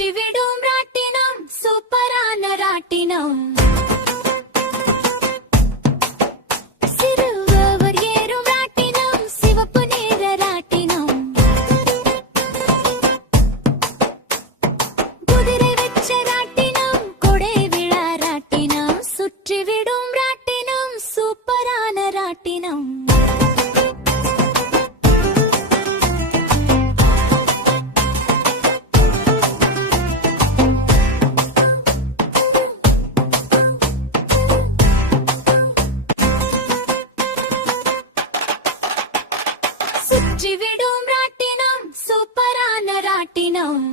சுற்றிவிடும் ராட்டினம் சூப்பரான ராட்டினம். சிறுவர் ஏறும் ராட்டினம் சிவப்பு நிற ராட்டினம். குதிரை வச்ச ராட்டினம் கொடை விழா ராட்டினம். சுற்றிவிடும் ராட்டினம் சூப்பரான ராட்டினம். சுற்றிவிடும் ராட்டினம் சூப்பரான ராட்டினம்.